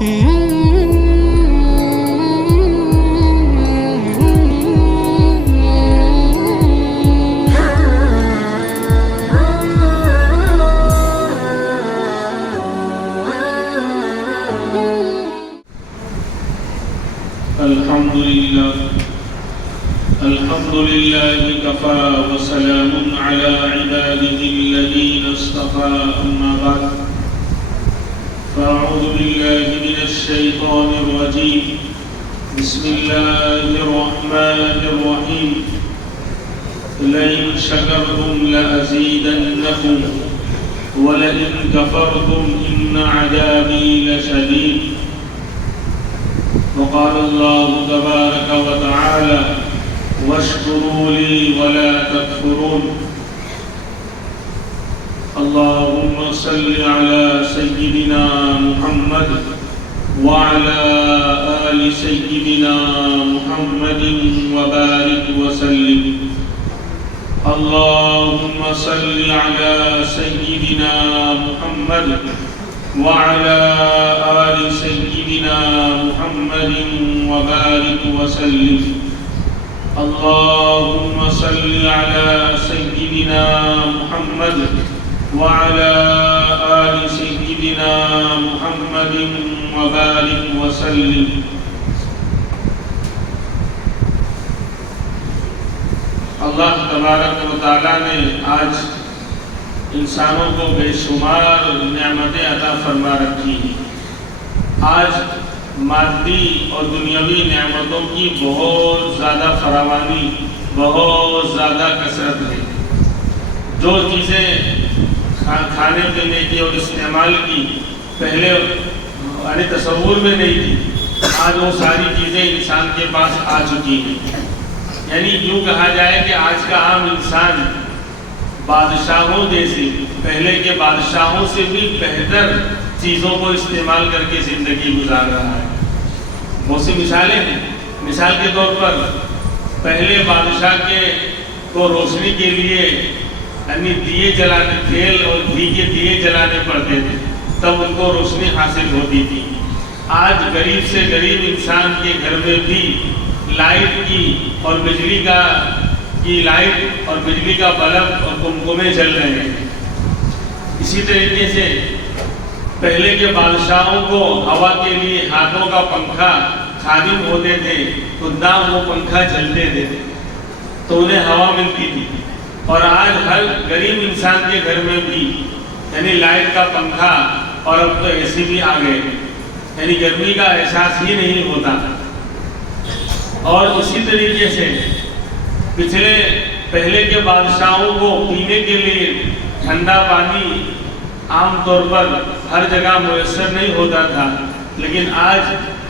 الحمد لله كفى وسلام على عباده الذين اصطفى أما بعد فأعوذ بالله من الشيطان الرجيم بسم الله الرحمن الرحيم لئن شكرتم لأزيدنكم ولئن كفرتم إن عذابي لشديد وقال الله تبارك وتعالى واشكروا لي ولا تكفرون اللهم صل على سيدنا محمد وعلى آل سيدنا محمد وبارك وسلم اللهم صل على سيدنا محمد وعلى آل سيدنا محمد وبارك وسلم اللهم صل على سيدنا محمد وعلى آل سيدنا محمد وبارك وسلم اللہ تبارک و تعالیٰ نے آج انسانوں کو بے شمار نعمتیں عطا فرما رکھی ہیں۔ آج مادی اور دنیاوی نعمتوں کی بہت زیادہ فراوانی، بہت زیادہ کثرت ہے۔ جو چیزیں کھانے پینے کی اور استعمال کی پہلے تصور میں نہیں تھی، آج وہ ساری چیزیں انسان کے پاس آ چکی ہیں۔ یعنی یوں کہا جائے کہ آج کا عام انسان بادشاہوں جیسے، پہلے کے بادشاہوں سے بھی بہتر چیزوں کو استعمال کر کے زندگی گزار رہا ہے۔ بہت سی مثالیں ہیں۔ مثال کے طور پر پہلے بادشاہ کو روشنی کے لیے دیے جلانے، تیل اور گھی کے دیے جلانے پڑتے تھے، تب ان کو روشنی حاصل ہوتی تھی۔ آج غریب سے غریب انسان کے گھر میں بھی لائٹ کی اور بجلی کا بلب اور کمکمے جل رہے ہیں۔ اسی طریقے سے پہلے کے بادشاہوں کو ہوا کے لیے ہاتھوں کا پنکھا خادم ہوتے تھے، خدام وہ پنکھا جلتے تھے تو انہیں ہوا ملتی تھی۔ اور آج ہر غریب انسان کے گھر میں بھی یعنی لائٹ کا پنکھا، اور اب تو اے سی بھی آ گئے، یعنی گرمی کا احساس ہی نہیں ہوتا۔ اور اسی طریقے سے پہلے کے بادشاہوں کو پینے کے لیے ٹھنڈا پانی عام طور پر ہر جگہ میسر نہیں ہوتا تھا، لیکن آج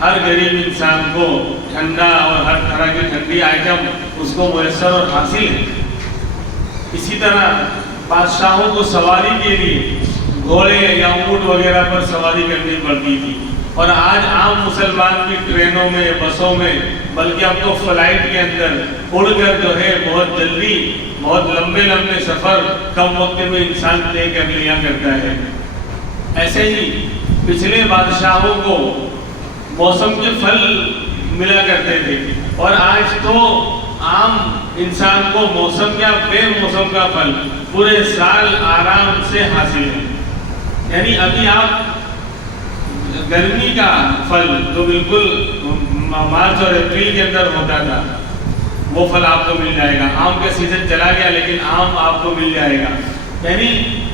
ہر غریب انسان کو ٹھنڈا اور ہر طرح کی ٹھنڈی آئٹم اس کو میسر اور حاصل ہے۔ اسی طرح بادشاہوں کو سواری کے لیے گھوڑے یا اونٹ وغیرہ پر سواری کرنی پڑتی تھی، اور آج عام مسلمان بھی ٹرینوں میں، بسوں میں، بلکہ اب تو فلائٹ کے اندر اڑ کر جو ہے بہت جلدی بہت لمبے سفر کم وقت میں انسان طے کر لیا کرتا ہے۔ ایسے ہی پچھلے بادشاہوں کو موسم کے پھل ملا کرتے تھے، اور آج تو عام انسان کو موسم یا بے موسم کا پھل پورے سال آرام سے حاصل ہے۔ یعنی ابھی آپ گرمی کا پھل جو بالکل مارچ اور اپریل کے اندر ہوتا تھا وہ پھل آپ کو مل جائے گا۔ آم کا سیزن چلا گیا لیکن آم آپ کو مل جائے گا۔ یعنی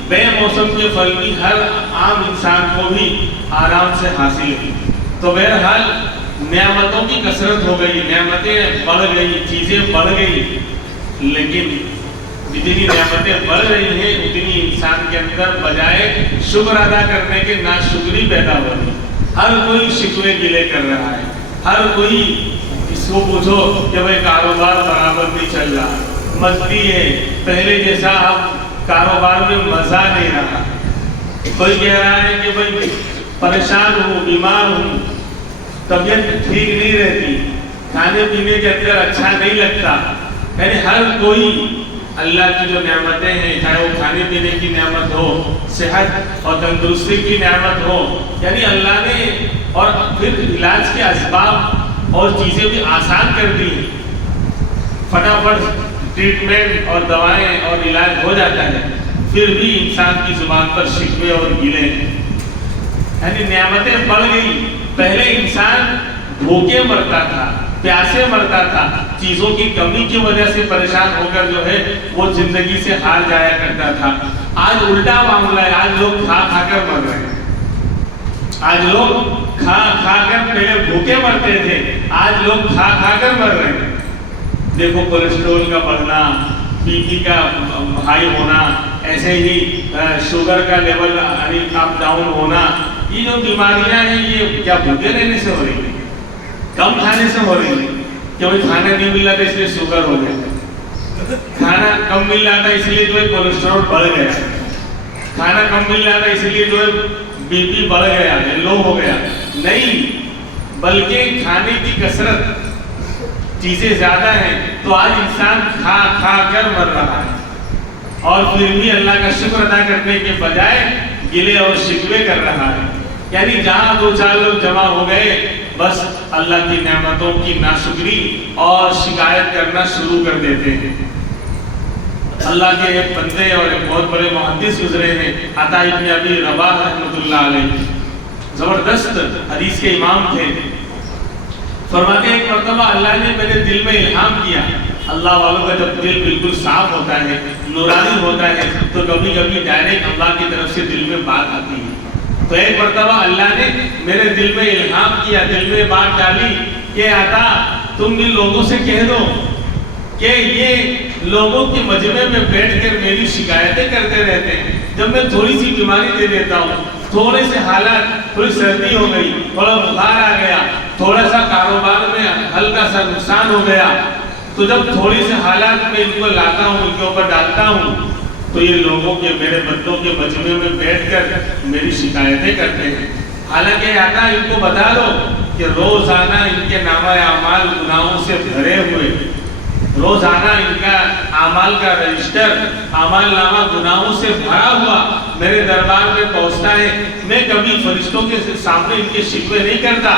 بے موسم کے پھل بھی ہر عام انسان کو بھی آرام سے حاصل ہے۔ تو بہرحال نعمتوں کی کثرت ہو گئی، نعمتیں بڑھ گئی، چیزیں بڑھ گئی، لیکن جتنی نعمتیں بڑھ رہی ہیں اتنی انسان کے اندر بجائے شکر ادا کرنے کے ناشکری پیدا ہو رہی ہے۔ ہر کوئی شکوے گلے کر رہا ہے، ہر کوئی اس کو پوچھو کہ بھائی کاروبار برابر نہیں چل رہا، مستی ہے، پہلے جیسا اب کاروبار میں مزہ نہیں رہا۔ کوئی کہہ رہا ہے کہ بھائی پریشان ہوں، بیمار ہوں، طبیعت ٹھیک نہیں رہتی، کھانے پینے کے اندر اچھا نہیں لگتا۔ یعنی ہر کوئی اللہ کی جو نعمتیں ہیں، چاہے وہ کھانے پینے کی نعمت ہو، صحت اور تندرستی کی نعمت ہو، یعنی اللہ نے اور پھر علاج کے اسباب اور چیزیں بھی آسان کر دی ہیں، فٹافٹ ٹریٹمنٹ اور دوائیں اور علاج ہو جاتا ہے، پھر بھی انسان کی زبان پر شکوے اور گلے ہیں۔ یعنی نعمتیں بڑھ گئی، پہلے انسان بھوکے مرتا تھا، پیاسے مرتا تھا، چیزوں کی کمی کی وجہ سے پریشان ہو کر جو ہے وہ زندگی سے ہار جایا کرتا تھا۔ آج الٹا معاملہ ہے، آج لوگ کھا کھا کر مر رہے ہیں۔ آج لوگ کھا کھا کر پہلے بھوکے مرتے تھے، آج لوگ کھا کھا کر مر رہے ہیں۔ دیکھو کولیسٹرول کا بڑھنا، بی پی کا ہائی ہونا، ایسے ہی شوگر کا لیول اپ ڈاؤن ہونا، یہ جو بیماریاں ہیں یہ کیا بھوکے رہنے سے ہو رہی ہیں؟ کم کھانے سے ہو رہی ہیں کہ بھائی کھانا نہیں مل رہا تھا اس لیے شوگر ہو گیا، کھانا کم مل رہا تھا اس لیے جو ہے کولیسٹرول بڑھ گیا، کھانا کم مل رہا تھا اس لیے جو ہے بی پی بڑھ گیا ہے، لو ہو گیا۔ نہیں، بلکہ کھانے کی کثرت، چیزیں زیادہ ہیں، تو آج انسان کھا کھا کر مر رہا ہے، اور پھر بھی اللہ کا شکر ادا کرنے کے بجائے گلے اور شکوے کر رہا ہے۔ یعنی جہاں دو چار لوگ جمع ہو گئے، بس اللہ کی نعمتوں کی ناشکری اور شکایت کرنا شروع کر دیتے ہیں۔ اللہ کے ایک بندے اور ایک بہت بڑے محدث گزرے ہیں، عطا ابن ابی رباح رحمۃ اللہ علیہ، زبردست حدیث کے امام تھے۔ فرماتے ہیں ایک مرتبہ اللہ نے میرے دل میں الہام کیا۔ اللہ والوں کا جب دل بالکل صاف ہوتا ہے، نورانی ہوتا ہے، تو کبھی کبھی ڈائریکٹ اللہ کی طرف سے دل میں بات آتی ہے۔ تو ایک مرتبہ اللہ نے میرے دل میں الہام کیا، دل میں بات ڈالی کہ عطا تم ان لوگوں سے کہہ دو کہ یہ لوگوں کے مجمع میں بیٹھ کر میری شکایتیں کرتے رہتے ہیں۔ جب میں تھوڑی سی بیماری دے دیتا ہوں، تھوڑے سے حالات، تھوڑی سردی ہو گئی، تھوڑا بخار آ گیا، تھوڑا سا کاروبار میں ہلکا سا نقصان ہو گیا، تو جب تھوڑی سے حالات میں ان کو لاتا ہوں، ان کے اوپر ڈالتا ہوں، تو یہ لوگوں کے، میرے بندوں کے مجمع میں بیٹھ کر میری شکایتیں کرتے ہیں۔ حالانکہ آقا ان کو بتا دو کہ روزانہ ان کے نامہ اعمال گناہوں سے بھرے ہوئے، روزانہ ان کا اعمال کا رجسٹر، اعمال نامہ گناہوں سے بھرا ہوا میرے دربار میں پہنچتا ہے۔ میں کبھی فرشتوں کے سامنے ان کے شکوے نہیں کرتا،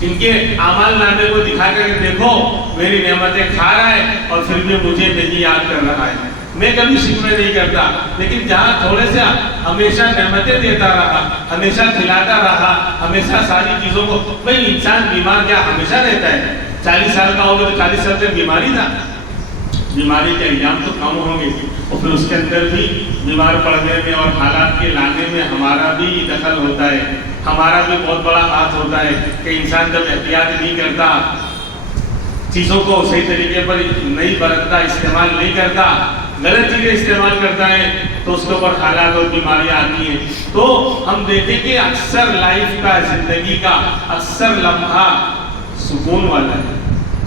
ان کے اعمال نامے کو دکھا کر دیکھو میری نعمتیں کھا رہا ہے اور پھر بھی مجھے نہیں یاد کر رہا ہے، میں کبھی شکوے نہیں کرتا۔ لیکن جہاں تھوڑے سے ہمیشہ نعمتیں دیتا رہا، ہمیشہ کھلاتا رہا، ہمیشہ ساری چیزوں کو، بھئی انسان بیمار کیا ہمیشہ رہتا ہے؟ 40 سال کا ہوگا تو 40 سال تک بیماری تھا، بیماری کے ایام تو کم ہوں گے، اور پھر اس کے اندر بھی بیمار پڑنے میں اور حالات کے لانے میں ہمارا بھی دخل ہوتا ہے، ہمارا بھی بہت بڑا ہاتھ ہوتا ہے کہ انسان جب احتیاط نہیں کرتا، چیزوں کو صحیح طریقے پر نہیں برتتا، استعمال نہیں کرتا، غلط چیزیں استعمال کرتا ہے، تو اس کے اوپر حالات اور بیماریاں آتی ہیں۔ تو ہم دیکھیں کہ اکثر لائف کا، زندگی کا اکثر لمحہ سکون والا ہے،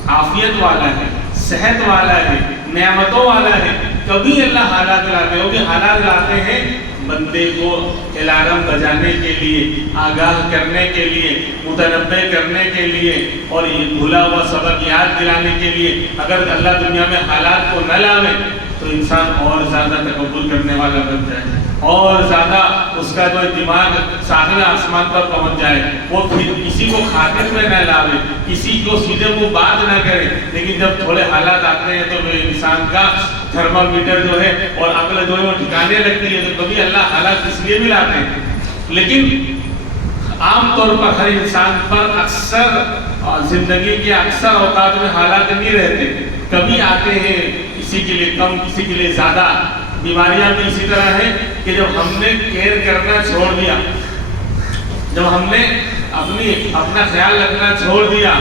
عافیت والا ہے، صحت والا ہے، نعمتوں والا ہے۔ کبھی اللہ حالات لاتے ہیں، وہ بھی حالات لاتے ہیں بندے کو الارم بجانے کے لیے، آگاہ کرنے کے لیے، متنبہ کرنے کے لیے، اور یہ بھولا ہوا سبق یاد دلانے کے لیے۔ اگر اللہ دنیا میں حالات کو نہ لاوے تو انسان اور زیادہ تکبر کرنے والا بن جائے، اور زیادہ اس کا جو دماغ ساتویں آسمان پر پہنچ جائے، وہ پھر کسی کو خاطر میں نہ لاوے، کسی کو سیدھے وہ بات نہ کرے۔ لیکن جب تھوڑے حالات آتے ہیں تو انسان کا تھرما میٹر جو ہے اور عقل جو ہے وہ ٹھکانے لگتی ہے۔ تو کبھی اللہ حالات اس لیے بھی لاتے ہیں، لیکن عام طور پر ہر انسان پر اکثر زندگی کے اکثر اوقات میں حالات نہیں رہتے، کبھی آتے ہیں، کسی کے لیے کم، کسی کے لیے زیادہ۔ بیماریاں بھی اسی طرح ہیں کہ جب ہم نے کیئر کرنا چھوڑ دیا، جب ہم نے اپنا خیال رکھنا چھوڑ دیا،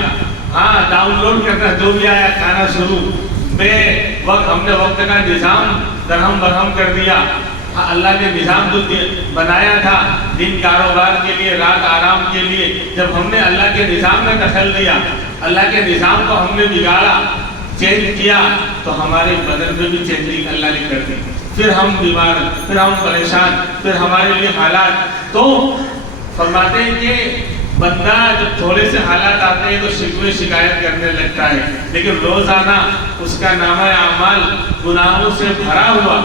ہاں ڈاؤن لوڈ کرنا جو بھی آیا کھانا شروع، بے وقت ہم نے وقت کا نظام درہم برہم کر دیا۔ اللہ نے نظام جو بنایا تھا دن کاروبار کے لیے، رات آرام کے لیے، جب ہم نے اللہ کے نظام میں دخل دیا، اللہ کے نظام کو ہم نے بگاڑا، چینج کیا، تو ہمارے بدن میں بھی چینجنگ اللہ نے کر دی۔ پھر ہم بیمار، پھر ہم پریشان، پھر ہمارے لیے حالات۔ تو فرماتے ہیں کہ بندہ جب تھوڑے سے حالات آتے ہیں تو شکوے شکایت کرنے لگتا ہے، لیکن روزانہ اس کا نامہ اعمال گناہوں سے بھرا ہوا،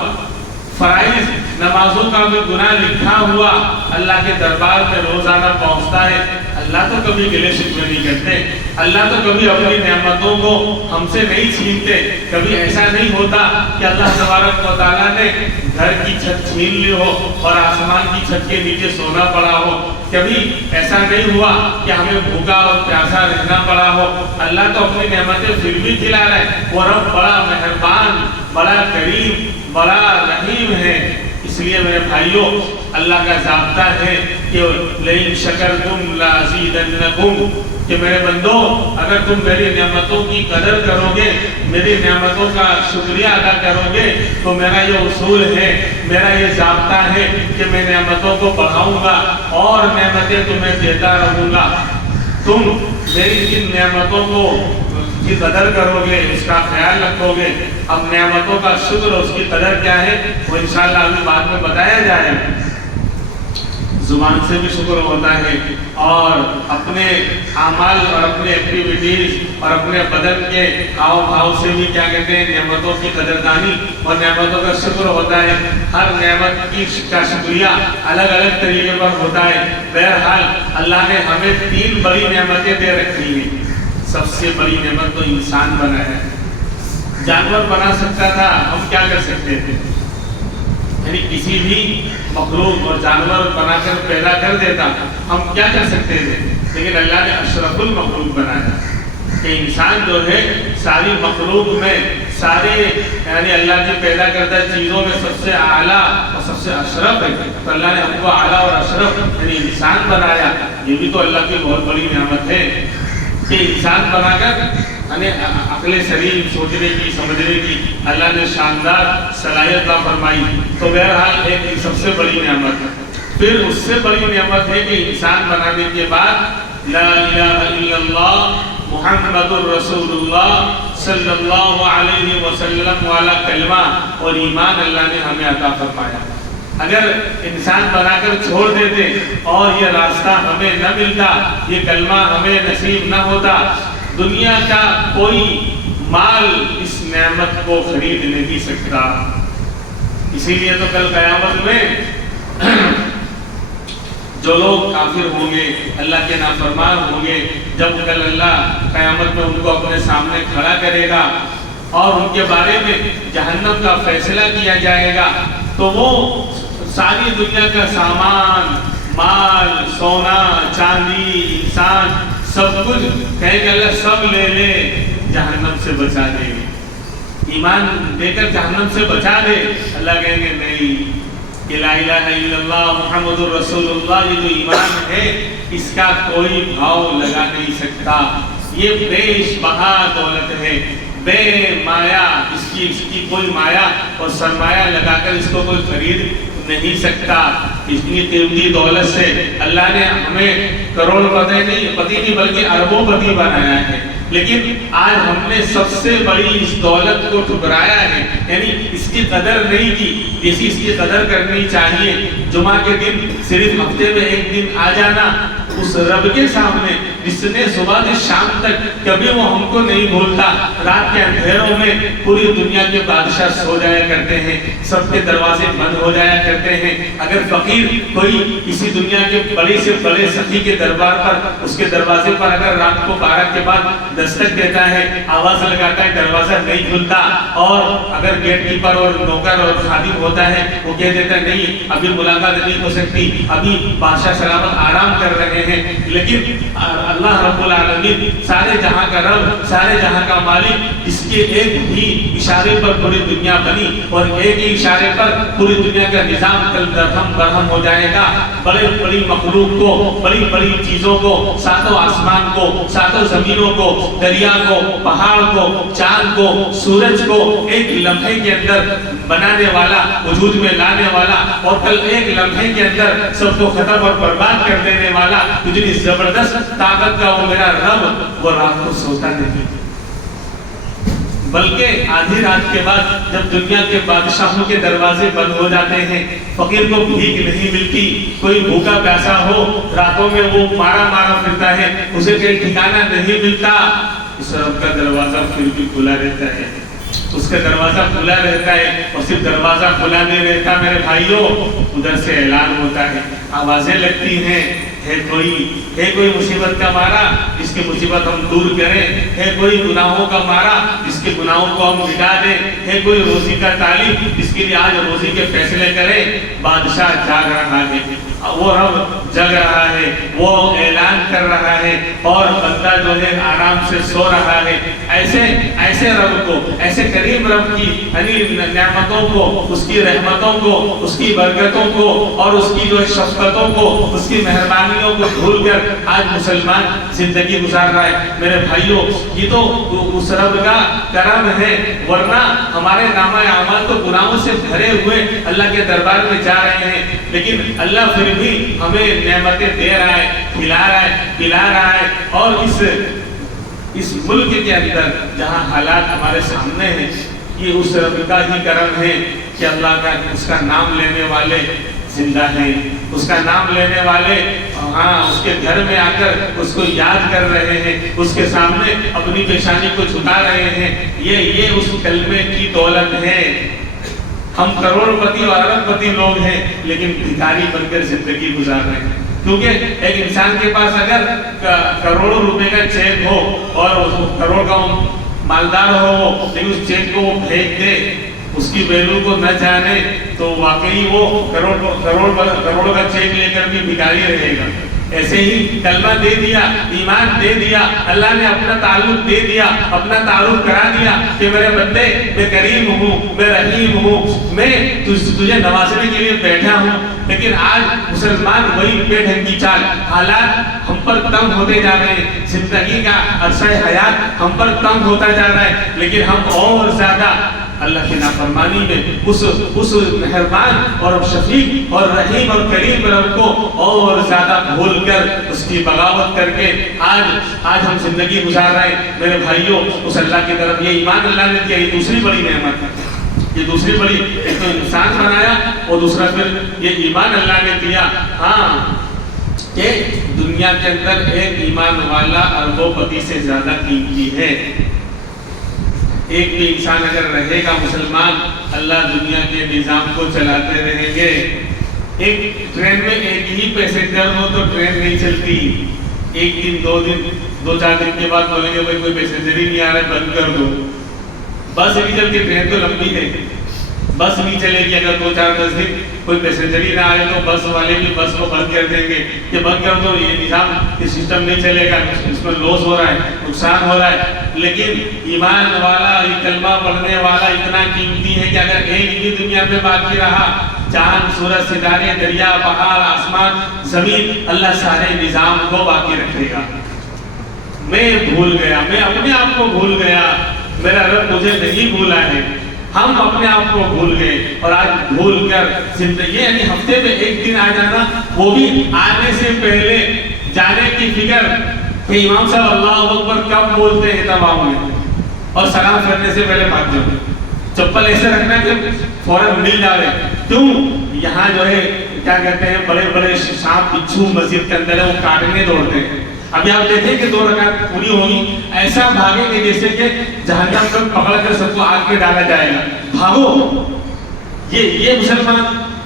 فرائض نمازوں کا بھی گناہ لکھا ہوا اللہ کے دربار میں روزانہ پہنچتا ہے۔ اللہ تو کبھی گلے شکوے نہیں کرتے، اللہ تو کبھی اپنی نعمتوں کو ہم سے نہیں چھینتے۔ کبھی ایسا نہیں ہوتا کہ اللہ تبارک و تعالیٰ نے گھر کی چھت چھین لی ہو اور آسمان کی چھت کے نیچے سونا پڑا ہو، کبھی ایسا نہیں ہوا کہ ہمیں بھوکا اور پیاسا رہنا پڑا ہو۔ اللہ تو اپنی نعمتیں پھر بھی کھلا رہا ہے۔ وہ رب بڑا مہربان، بڑا کریم، بڑا رحیم ہے۔ اس لیے میرے بھائیوں، اللہ کا ضابطہ ہے کہ لئن شکرتم لازیدنکم، کہ میرے بندو اگر تم میری نعمتوں کی قدر کرو گے، میری نعمتوں کا شکریہ ادا کرو گے، تو میرا یہ اصول ہے، میرا یہ ضابطہ ہے کہ میں نعمتوں کو بڑھاؤں گا اور نعمتیں تمہیں دیتا رہوں گا۔ تم میری ان نعمتوں کو کی قدر کرو گے، اس کا خیال رکھو گے۔ اب نعمتوں کا شکر اور اس کی قدر کیا ہے وہ انشاءاللہ ابھی بعد میں بتایا جائے۔ زبان سے بھی شکر ہوتا ہے اور اپنے اعمال اور اپنے ایکٹیویٹیز اور اپنے بدن کے ہاؤ بھاؤ سے بھی کیا کہتے ہیں نعمتوں کی قدردانی اور نعمتوں کا شکر ہوتا ہے۔ ہر نعمت کا شکریہ الگ الگ طریقے پر ہوتا ہے۔ بہرحال اللہ نے ہمیں 3 بڑی نعمتیں دے رکھی ہیں۔ سب سے بڑی نعمت تو انسان بنایا ہے۔ جانور بنا سکتا تھا، ہم کیا کر سکتے تھے؟ یعنی کسی بھی مخلوق اور جانور بنا کر پیدا کر دیتا، ہم کیا کر سکتے تھے؟ لیکن اللہ نے اشرف المخلوق بنایا کہ انسان جو ہے ساری مخلوق میں سارے یعنی اللہ کی پیدا کردہ چیزوں میں سب سے اعلیٰ اور سب سے اشرف ہے۔ تو اللہ نے ہم کو اعلیٰ اور اشرف یعنی انسان بنایا۔ یہ بھی تو اللہ کی بہت بڑی نعمت ہے کہ انسان بنا کر یعنی عقل سلیم سوچنے کی سمجھنے کی اللہ نے شاندار صلاحیت عطا فرمائی۔ تو بہرحال ایک سب سے بڑی نعمت ہے۔ پھر اس سے بڑی نعمت ہے کہ انسان بنانے کے بعد لا الہ الا اللہ محمد الرسول اللہ صلی اللہ علیہ وسلم والا کلمہ اور ایمان اللہ نے ہمیں عطا فرمایا۔ اگر انسان بنا کر چھوڑ دیتے اور یہ راستہ ہمیں نہ ملتا، یہ کلمہ ہمیں نصیب نہ ہوتا، دنیا کا کوئی مال اس نعمت کو خرید نہیں سکتا۔ اسی لیے تو کل قیامت میں جو لوگ کافر ہوں گے، اللہ کے نافرمان ہوں گے، جب کل اللہ قیامت میں ان کو اپنے سامنے کھڑا کرے گا اور ان کے بارے میں جہنم کا فیصلہ کیا جائے گا، تو وہ ساری دنیا کا سامان، مال، سونا، چاندی، انسان، سب کچھ کہیں گے اللہ سب لے لے، جہنم سے بچا دے گے۔ ایمان دے کر جہنم سے بچا دے، اللہ کہیں گے نہیں، کہ لا الہ الا اللہ محمد الرسول اللہ، یہ جو ایمان ہے اس کا کوئی بھاؤ لگا نہیں سکتا۔ یہ بیش بہا دولت ہے، بے مایا، اس کی کوئی مایا اور سرمایہ لگا کر اس کو کوئی خرید نہیں سکتا۔ اتنی قیمتی دولت سے اللہ نے ہمیں کروڑ پتی نہیں بلکہ اربوں پتی بنایا ہے، لیکن آج ہم نے سب سے بڑی اس دولت کو ٹھکرایا ہے، یعنی اس کی قدر نہیں کی جیسی اس کی قدر کرنی چاہیے۔ جمعہ کے دن صرف ہفتے میں ایک دن آ جانا اس رب کے سامنے جس نے صبح سے شام تک کبھی وہ ہم کو نہیں بھولتا۔ رات کے اندھیروں میں پوری دنیا کے بادشاہ سو جایا کرتے ہیں، سب کے دروازے بند ہو جایا کرتے ہیں۔ اگر فقیر کوئی کسی دنیا کے بڑے سے بڑے سخی کے دربار پر اس کے دروازے پر اگر رات کو 12 کے بعد دستک دیتا ہے، آواز لگاتا ہے، دروازہ نہیں کھلتا، اور اگر گیٹ کیپر اور نوکر اور خادم ہوتا ہے وہ کہہ دیتا ہے نہیں ابھی ملاقات نہیں ہو سکتی، ابھی بادشاہ سلامت آرام کر رہے ہیں، لیکن اللہ رب العالمین سارے جہاں کا رب، سارے جہاں کا مالک، اس کے ایک ہی اشارے پر پوری دنیا بنی اور ایک ہی اشارے پر پوری دنیا کا نظام کل درہم برہم ہو جائے گا۔ بڑی بڑی مخلوق کو، بڑی بڑی چیزوں کو، ساتوں آسمان کو، ساتوں زمینوں کو، دریا کو، پہاڑ کو، چاند کو، سورج کو ایک لمحے کے اندر بنانے والا، وجود میں لانے والا، اور کل ایک لمحے کے اندر سب کو ختم اور برباد کر دینے والا، اتنی زبردست طاقت کا وہ میرا رب، وہ رات کو سوتا نہیں، بلکہ آدھی رات کے بعد جب دنیا کے بادشاہوں کے دروازے بند ہو جاتے ہیں، فقیر کو بھیک نہیں ملتی، کوئی بھوکا پیاسا ہو، راتوں میں وہ مارا پھرتا ہے، اسے کوئی ٹھکانہ نہیں ملتا، اس رب کا دروازہ پھر بھی کھلا رہتا ہے، اس کا دروازہ کھلا رہتا ہے، اور صرف دروازہ کھلا نہیں رہتا میرے بھائیوں، ادھر سے اعلان ہوتا ہے، آوازیں لگتی ہیں ہے کوئی مصیبت کا مارا جس کی مصیبت ہم دور کریں، ہے کوئی گناہوں کا مارا جس کے گناہوں کو ہم مٹا دیں، ہے کوئی روزی کا طالب جس کے لیے آج روزی کے فیصلے کریں۔ بادشاہ جاگ رہا ہے، وہ رب جگ رہا ہے، وہ اعلان کر رہا ہے، اور بندہ جو ہے آرام سے سو رہا ہے۔ ایسے رب کو، ایسے کریم رب کی نعمتوں کو، اس کی رحمتوں کو، اس کی برکتوں کو، اور اس کی جو شفقتوں کو، اس کی مہربانیوں کو بھول کر آج مسلمان زندگی گزار رہا ہے۔ میرے بھائیوں، یہ تو اس رب کا کرم ہے، ورنہ ہمارے نامہ اعمال تو گناہوں سے بھرے ہوئے اللہ کے دربار میں جا رہے ہیں، لیکن اللہ پھر بھی ہمیں نعمتیں دے رہا ہے، کھلا رہا ہے، پلا رہا ہے۔ اور اس ملک کے اندر جہاں حالات ہمارے سامنے ہیں، یہ اس رب کا ہی کرم ہے کہ اللہ کا، اس کا نام لینے والے زندہ ہیں، اس کا نام لینے والے اس کے گھر میں آ کر اس کو یاد کر رہے ہیں، اس کے سامنے اپنی پیشانی کو جھکا رہے ہیں۔ یہ اس کلمے کی دولت ہے۔ ہم کروڑ پتی اور ارب پتی لوگ ہیں، لیکن بھکاری بن کر زندگی گزار رہے ہیں، کیونکہ ایک انسان کے پاس اگر کروڑوں روپے کا چیک ہو اور کروڑ کا مالدار ہو، لیکن اس چیک کو وہ پھینک دے، اس کی ویلو کو نہ جانے، تو واقعی وہ کروڑ کا چیک لے کر بھی بھکاری رہے گا۔ ایسے ہی کلمہ دے دیا، ایمان دے دیا، اللہ نے اپنا تعلق دے دیا، اپنا تعارف کرا دیا کہ میرے بندے، میں کریم ہوں، میں رحیم ہوں، میں تجھے نوازنے کے لیے بیٹھا ہوں۔ لیکن آج مسلمان وہی بے ڈھنگ کی چال، حالات ہم پر تنگ ہوتے جا رہے ہیں، زندگی کا عرصہ حیات ہم پر تنگ ہوتا جا رہا ہے، لیکن ہم اور زیادہ اللہ کی نافرمانی میں اس مہربان اور شفیق اور رحیم اور کریم رب کو اور زیادہ بھول کر، اس کی بغاوت کر کے آج ہم زندگی گزار رہے ہیں۔ میرے بھائیوں، اس اللہ کی طرف یہ ایمان اللہ نے دیا، یہ دوسری بڑی نعمت ہے، یہ دوسری بڑی، ایک تو انسان بنایا اور دوسرا پھر یہ ایمان اللہ نے دیا۔ کہ دنیا کے اندر ایک ایمان والا اربوں پتی سے زیادہ قیمتی ہے۔ ایک بھی انسان اگر رہے گا مسلمان، اللہ دنیا کے نظام کو چلاتے رہیں گے۔ ایک ٹرین میں ایک ہی پیسنجر ہو تو ٹرین نہیں چلتی، ایک دن، دو چار دن کے بعد بولیں گے بھائی کوئی پیسنجر ہی نہیں آ رہا ہے، بند کر دو۔ بس نہیں چلتی، ٹرین تو لمبی ہے، بس نہیں چلے گی۔ اگر 2-4-10 دن کوئی پیسنجر ہی نہ آئے تو بس والے بھی بس کو بند کر دیں گے کہ بند کر دو، یہ نظام، یہ سسٹم نہیں چلے گا، اس میں لوس ہو رہا ہے، نقصان ہو رہا ہے۔ لیکن ایمان والا، یہ کلمہ پڑھنے والا اتنا قیمتی ہے کہ اگر ایک بھی دنیا پہ باقی رہا، چاند، سورج، ستارے، دریا، پہاڑ، آسمان، زمین، اللہ سارے نظام کو باقی رکھے گا۔ میں بھول گیا، میں اپنے آپ کو بھول گیا، میرا رب مجھے نہیں بھولا ہے۔ ہم اپنے آپ کو بھول گئے، اور آج بھول کر زندگی، یعنی ہفتے میں ایک دن آ جانا، وہ بھی آنے سے پہلے جانے کی فکر کہ امام صاحب اللہ اکبر کب بولتے ہیں تمام میں، اور سلام کرنے سے پہلے بھاگ جاؤ۔ چپل ایسے رکھنا کہ فوراً مل جاوے۔ کیوں؟ یہاں جو ہے کیا کہتے ہیں، بڑے بڑے سانپ بچھو مسجد کے اندر ہے، وہ کاٹنے دوڑتے ہیں۔ ابھی آپ دیکھیں کہ 2 رکعت پوری ہوگی، ایسا بھاگیں گے جیسے کہ جہنم کو پکڑ کر سب کو آگ میں ڈالا جائے گا، بھاگو۔ یہ مسلمان،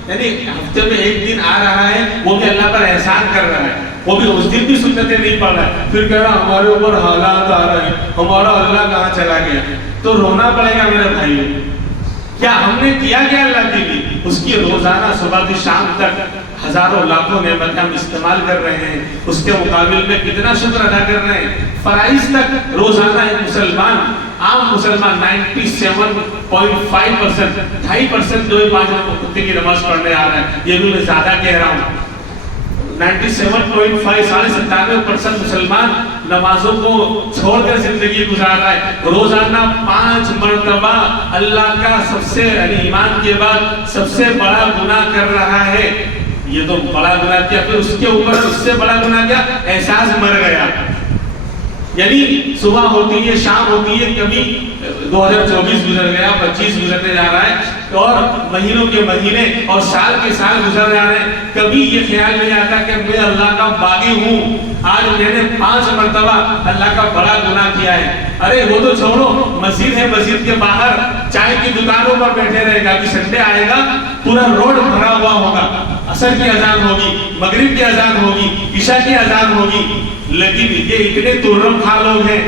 یعنی ہفتے میں ایک دن آ رہا ہے، وہ بھی اللہ پر احسان کر رہا ہے، وہ بھی اس دن بھی سنتیں نہیں پڑھ رہا ہے، پھر کہہ رہا ہمارے اوپر حالات آ رہے ہیں، ہمارا اللہ کہاں چلا گیا۔ تو رونا پڑے گا میرے بھائیوں، کیا ہم نے کیا کیا اللہ کے لیے؟ اس کی روزانہ صبح سے شام تک ہزاروں لاکھوں نعمتیں ہم استعمال کر رہے ہیں، اس کے مقابل میں کتنا شکر ادا کر رہے ہیں۔ فرائض تک روزانہ ایک مسلمان، عام مسلمان 97.5%، 2.5% جو 5 وقت کی نماز پڑھنے آ رہا ہے، یہ بھی میں زیادہ کہہ رہا ہوں۔ 97.5، 97% مسلمان نمازوں کو چھوڑ کر زندگی گزار رہا ہے۔ روزانہ 5 مرتبہ اللہ کا سب سے، یعنی ایمان کے بعد سب سے بڑا گناہ کر رہا ہے۔ یہ تو بڑا گناہ کیا، پھر اس کے اوپر اس سے بڑا گناہ کیا، احساس مر گیا۔ یعنی صبح ہوتی ہے، شام ہوتی ہے، کبھی 2024 گزر گیا، 25 گزرنے جا رہا ہے، اور مہینوں کے مہینے اور سال کے سال گزر جا رہے ہیں، کبھی یہ خیال نہیں آتا کہ میں اللہ کا باغی ہوں، آج میں نے 5 مرتبہ اللہ کا بڑا گناہ کیا ہے۔ ارے وہ تو چھوڑو، مسجد ہے، مسجد کے باہر چائے کی دکانوں پر بیٹھے رہے گا کہ سنڈے آئے گا پورا روڈ بھرا ہوا ہوگا، عصر کی اذان ہوگی، مغرب کی اذان ہوگی، عشاء کی اذان ہوگی، لیکن یہ اتنے ترم خواہ لوگ ہیں،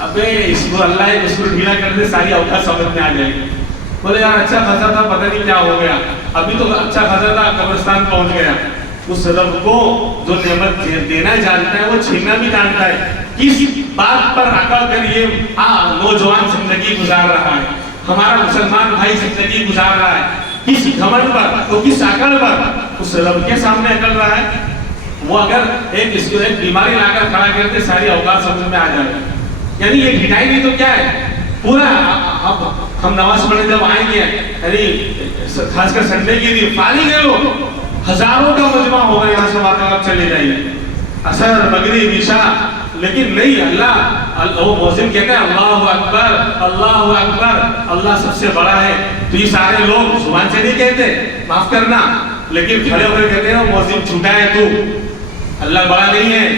ابے اس کو اللہ اس کو ڈھیلا کر دے ساری اوقات سمجھ میں آ جائے گی۔ بولے یار اچھا خاصا تھا، پتہ نہیں کیا ہو گیا، ابھی تو اچھا خاصا تھا، قبرستان پہنچ گیا۔ اس رب کو جو نعمت دینا جانتا ہے وہ چھیننا بھی جانتا ہے۔ کس بات پر عقل کر یہ نوجوان زندگی گزار رہا ہے، ہمارا مسلمان بھائی زندگی گزار رہا ہے، کس گھمنڈ پر تو کس عقل پر؟ اس رب کے سامنے عقل رہا ہے۔ وہ اگر اس کو ایک بیماری لا کر کھڑا کرتے ساری اوقات سمجھ میں آ جائے، یعنی یہ گھٹائی نہیں تو کیا ہے پورا۔ ہم نماز پڑھنے جب آئیں گے، یعنی خاص کر سنڈے کے دن فارغ ہے لوگ، ہزاروں کا مجمع ہوگا یہاں سے وہاں آپ چلے جائیے، عصر مغرب عشاء، لیکن نہیں، اللہ وہ مؤذن کہتا ہے اللہ اکبر اللہ اکبر، اللہ سب سے بڑا ہے۔ تو یہ سارے لوگ زبان سے نہیں کہتے، معاف کرنا، لیکن کھڑے ہو کر کہتے ہیں مؤذن جھوٹا ہے تو، اللہ بڑا نہیں ہے۔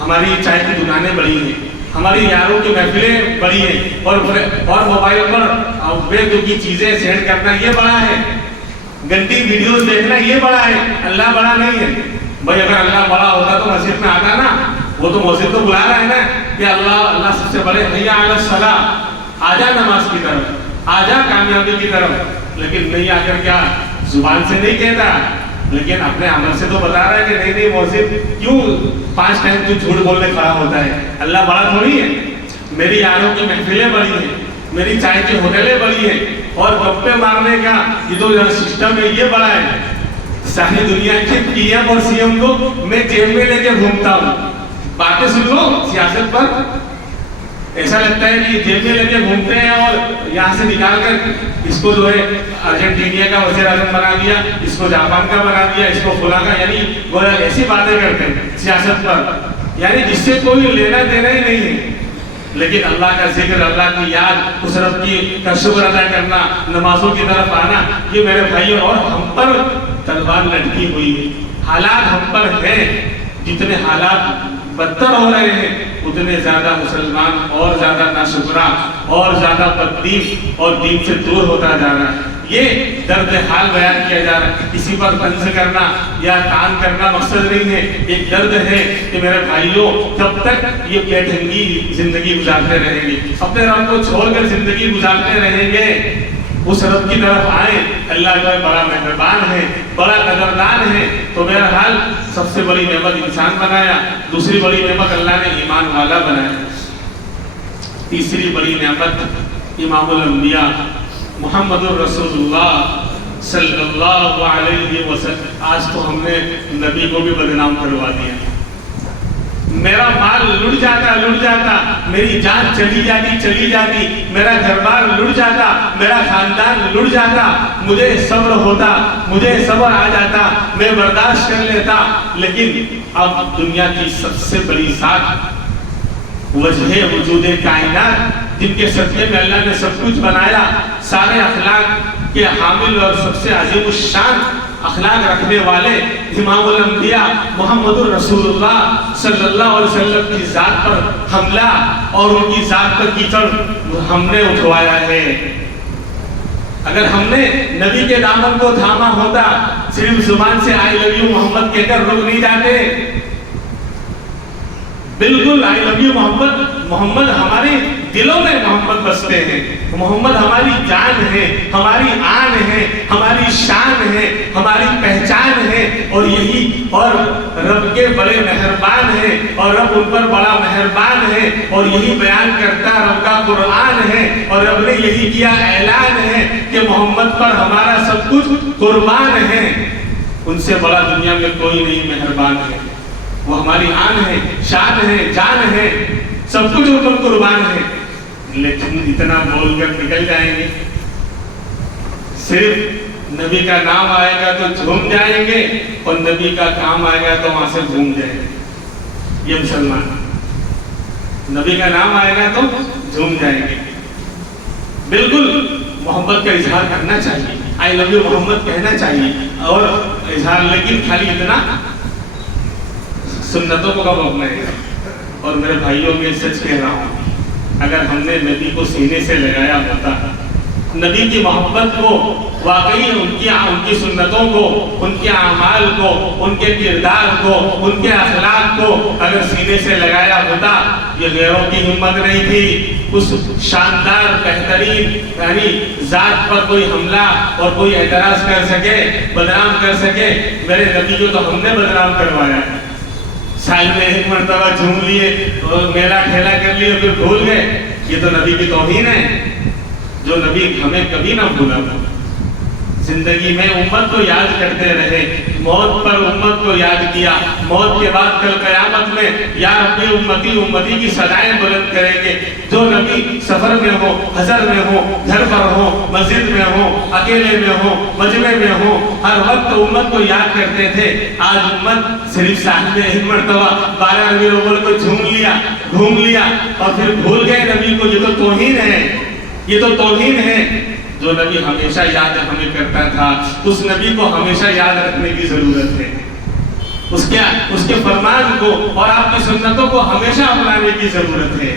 ہماری چائے کی دکانیں بڑی ہیں، ہماری یاروں کی محفلیں بڑی ہیں، اور موبائل پر بے دکھی چیزیں سینڈ کرنا یہ بڑا ہے، گندی ویڈیوز دیکھنا یہ بڑا ہے، اللہ بڑا نہیں ہے۔ بھائی اگر اللہ بڑا ہوتا تو مسجد میں آتا نا، وہ تو مسجد تو بلا رہا ہے نا کہ اللہ سب سے بڑے، حی علی الصلاۃ، آجا نماز کی طرف، آجا کامیابی کی طرف، لیکن نہیں آ کر کیا زبان سے نہیں کہتا، لیکن اپنے عمل سے تو بتا رہا ہے کہ نہیں مسجد کیوں 5 ٹائم تو جھوٹ بولنے کھڑا ہوتا ہے، اللہ بڑا تھوڑی ہے۔ میری یاروں کی محفلیں بڑی ہیں، میری چائے کی ہوٹلیں بڑی ہیں، اور گپے مارنے کا یہ تو سسٹم ہے یہ بڑا ہے۔ ساری دنیا کے پی ایم اور سی ایم کو میں جیب میں لے کے گھومتا ہوں، باتیں سن لو سیاست پر، ایسا لگتا ہے کہ جیب میں لے کے گھومتے ہیں اور یہاں سے نکال کر اس کو جو ہے ارجنٹینا کا وزیر اعظم بنا دیا، اس کو جاپان کا بنا دیا، اس کو فلاں کا، یعنی وہ ایسی باتیں کرتے ہیں سیاست پر، یعنی جس سے کوئی لینا دینا ہی نہیں ہے۔ لیکن اللہ کا ذکر، اللہ کی یاد، اس رب کا شکر ادا کرنا، نمازوں کی طرف آنا، یہ میرے بھائیوں، اور ہم پر تلوار لٹکی ہوئی ہے، حالات ہم پر ہیں، جتنے حالات بدتر ہو رہے ہیں اتنے زیادہ مسلمان اور زیادہ ناشکرا اور زیادہ بددین اور دین سے دور ہوتا جا رہا ہے۔ یہ درد حال بیان کیا جا رہا ہے، کسی پر طنز کرنا یا تان کرنا مقصد نہیں ہے، ایک درد ہے کہ میرے بھائیوں جب تک یہ بے ڈھنگی زندگی گزارتے رہیں گے، اپنے رب کو چھوڑ کر زندگی گزارتے رہیں گے، اس رب کی طرف آئیں۔ اللہ جو ہے بڑا مہربان ہے، بڑا قدردان ہے۔ تو میرا حال سب سے بڑی نعمت انسان بنایا، دوسری بڑی نعمت اللہ نے ایمان والا بنایا، تیسری بڑی نعمت امام الانبیاء محمد الرسول اللہ صلی اللہ علیہ وسلم۔ آج تو ہم نے نبی کو بھی بدنام کروا دیا، میرا مال لٹ جاتا، میری جان چلی جاتی، میرا گھر بار لٹ جاتا، میرا خاندان لٹ جاتا، مجھے صبر ہوتا، مجھے صبر آ جاتا، میں برداشت کر لیتا، لیکن اب دنیا کی سب سے بڑی ذات، وجہ وجود کائنات، جن کے صدقے میں اللہ نے سب کچھ بنایا، سارے اخلاق کے حامل اور سب سے عظیم الشان اخلاق رکھنے والے امام الانبیاء محمد الرسول اللہ صلی اللہ علیہ وسلم کی ذات پر حملہ اور ان کی ذات پر کیچڑ ہم نے اٹھوایا ہے۔ اگر ہم نے نبی کے دامن کو تھاما ہوتا، صرف زبان سے آئی لو یو محمد کہہ کر رک نہیں جاتے، بالکل آئی لو یو محمد ہمارے دلوں میں محمد بستے ہیں، محمد ہماری جان ہے، ہماری آن ہے، ہماری شان ہے، ہماری پہچان ہے، اور رب کے بڑے مہربان ہیں، اور رب ان پر بڑا مہربان ہے، اور یہی بیان کرتا رب کا قرآن ہے، اور رب نے یہی کیا اعلان ہے کہ محمد پر ہمارا سب کچھ قربان ہے، ان سے بڑا دنیا میں کوئی نہیں مہربان ہے، وہ ہماری آن ہے، شان ہے، جان ہے، سب کچھ ان پر قربان ہے۔ لیکن اتنا بول کر نکل جائیں گے، صرف نبی کا نام آئے گا تو جھوم جائیں گے، اور نبی کا کام آئے گا تو وہاں سے گھوم جائیں گے۔ یہ مسلمان، نبی کا نام آئے گا تو جھوم جائیں گے، بالکل محبت کا اظہار کرنا چاہیے، آئی لو یو محمد کہنا چاہیے اور اظہار، لیکن خالی اتنا سنتوں کو کب اپنائے گا؟ اور میرے بھائیوں میں سچ کہہ رہا ہوں، اگر ہم نے نبی کو سینے سے لگایا ہوتا، نبی کی محبت کو واقعی ان کی سنتوں کو، ان کے اعمال کو، ان کے کردار کو، ان کے اخلاق کو اگر سینے سے لگایا ہوتا، یہ غیروں کی ہمت نہیں تھی اس شاندار بہترین یعنی ذات پر کوئی حملہ اور کوئی اعتراض کر سکے، بدنام کر سکے۔ میرے نبی کو تو ہم نے بدنام کروایا، سال میں ایک مرتبہ جھوم لیے اور میلہ ٹھیلا کر لیے پھر بھول گئے، یہ تو نبی کی توہین ہے جو نبی ہمیں کبھی نہ بھولا تھا۔ زندگی میں امت کو یاد کرتے رہے، موت پر امت کو یاد کیا، موت کے بعد کل قیامت میں یا ربی امتی امتی کی صدائیں بلند کریں گے۔ جو نبی سفر میں ہو، حضر میں ہو، گھر پر ہو، مسجد میں ہو، اکیلے میں ہو، مجمع میں ہو، ہر وقت امت کو یاد کرتے تھے۔ آج امت صرف سال میں ایک مرتبہ 12 ربیع الاول کو گھوم لیا اور پھر بھول گئے نبی کو۔ یہ تو توہین ہے، یہ تو توہین ہے۔ جو نبی ہمیشہ یاد ہمیں کرتا تھا، اس نبی کو ہمیشہ یاد رکھنے کی ضرورت ہے، اس کے فرمان کو اور آپ کی سنتوں کو ہمیشہ اپنانے کی ضرورت ہے۔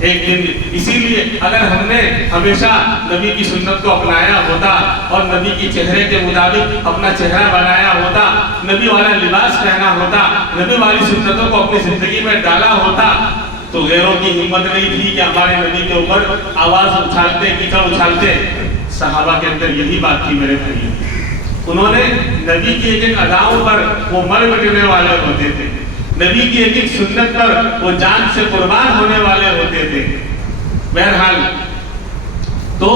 ایک دن اسی لیے اگر ہم نے ہمیشہ نبی کی سنت کو اپنایا ہوتا اور نبی کی چہرے کے مطابق اپنا چہرہ بنایا ہوتا، نبی والا لباس پہنا ہوتا، نبی والی سنتوں کو اپنی زندگی میں ڈالا ہوتا، تو غیروں کی ہمت نہیں تھی کہ ہمارے نبی کے اوپر آواز اچھالتے، کیچڑ اچھالتے۔ صحابہ کے اندر یہی بات تھی میرے بھائی، انہوں نے نبی کی ایک ایک اداؤں پر وہ مر مٹنے والے ہوتے تھے، نبی کی ایک ایک سنت پر وہ جان سے قربان ہونے والے ہوتے تھے۔ بہرحال تو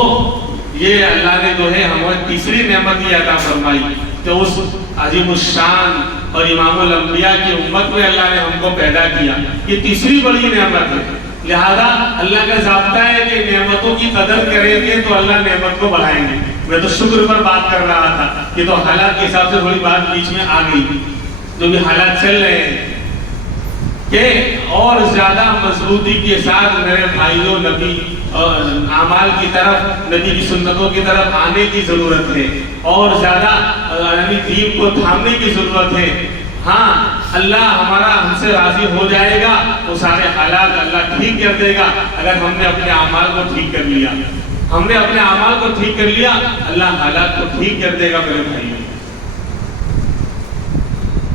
یہ اللہ نے جو ہے ہمیں تیسری نعمت یہ عطا فرمائی کہ اس عظیم الشان اور امام الانبیاء کی امت میں اللہ نے ہم کو پیدا کیا، یہ تیسری بڑی نعمت ہے۔ لہذا اللہ کا ضابطہ ہے کہ نعمتوں کی قدر کریں گے تو اللہ نعمت کو بڑھائیں گے۔ میں تو شکر پر بات کر رہا تھا، یہ تو حالات کے حساب سے تھوڑی بات بیچ میں آ گئی، جو بھی حالات چل رہے ہیں کہ اور زیادہ مضبوطی کے ساتھ میرے بھائیوں نبی اعمال کی طرف، نبی کی سنتوں کی طرف آنے کی ضرورت ہے، اور زیادہ یعنی دین کو تھامنے کی ضرورت ہے۔ ہاں اللہ ہمارا ہم سے راضی ہو جائے گا، وہ سارے حالات اللہ ٹھیک کر دے گا اگر ہم نے اپنے اعمال کو ٹھیک کر لیا۔ ہم نے اپنے اعمال کو ٹھیک کر لیا، اللہ حالات کو ٹھیک کر دے گا میرے بھائیوں۔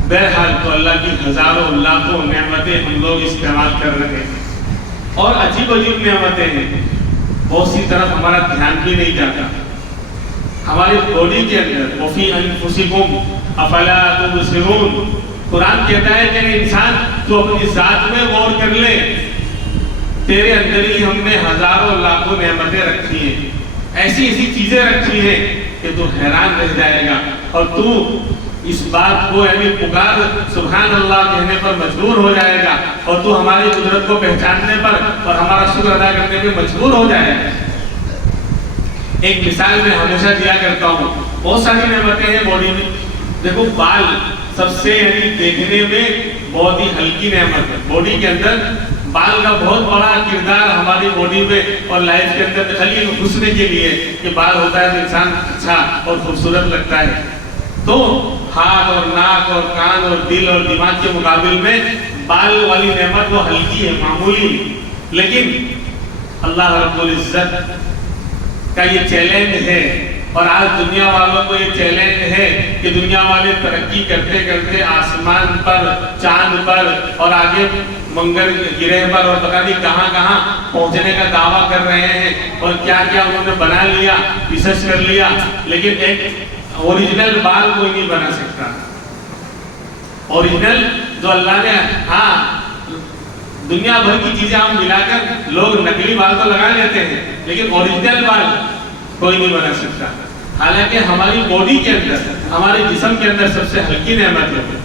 بہرحال تو اللہ کی ہزاروں لاکھوں نعمتیں ہم لوگ استعمال کر رہے ہیں اور عجیب عجیب نعمتیں ہیں، بہت سی طرف ہمارا دھیان بھی نہیں جاتا۔ ہماری باڈی کے اندر وفی انفسکم افلا تبصرون، قرآن کہتا ہے کہ انسان تو اپنی ذات میں غور کر لے، تیرے اندر ہی ہم نے ہزاروں لاکھوں نعمتیں رکھی ہیں، ایسی ایسی چیزیں رکھی ہیں کہ تو حیران رہ جائے گا، اور تو اس بات کو یعنی پکار سبحان اللہ کہنے پر مجبور ہو جائے گا، اور تو ہماری قدرت کو پہچاننے پر اور ہمارا شکر ادا کرنے میں مجبور ہو جائے گا۔ ایک مثال میں ہمیشہ دیا کرتا ہوں، بہت ساری نعمتیں ہیں باڈی میں۔ دیکھو بال سب سے یعنی دیکھنے میں بہت ہی ہلکی نعمت ہے، باڈی کے اندر بال کا بہت بڑا کردار ہماری باڈی میں اور لائف کے اندر خالی حسن کے لیے کہ بال ہوتا ہے تو انسان اچھا اور خوبصورت لگتا ہے۔ تو ہاتھ اور ناک اور کان اور دل اور دماغ کے مقابل میں بال والی نعمت وہ ہلکی ہے، معمولی، لیکن اللہ رب العزت کا یہ چیلنج ہے، اور آج دنیا والوں کو یہ چیلنج ہے کہ دنیا والے ترقی کرتے کرتے آسمان پر، چاند پر اور آگے منگل گرہ پر اور پتہ نہیں کہاں کہاں پہنچنے کا دعویٰ کر رہے ہیں، اور کیا کیا انہوں نے بنا لیا، ریسرچ کر لیا، لیکن ایک اوریجنل بال کوئی نہیں بنا سکتا۔ اوریجنل جو اللہ نے، ہاں دنیا بھر کی چیزیں ہم ملا کر لوگ نقلی بال تو لگا لیتے ہیں، لیکن اوریجنل بال کوئی نہیں بنا سکتا۔ حالانکہ ہماری باڈی کے اندر، ہمارے جسم کے اندر سب سے ہلکی نعمت ہے،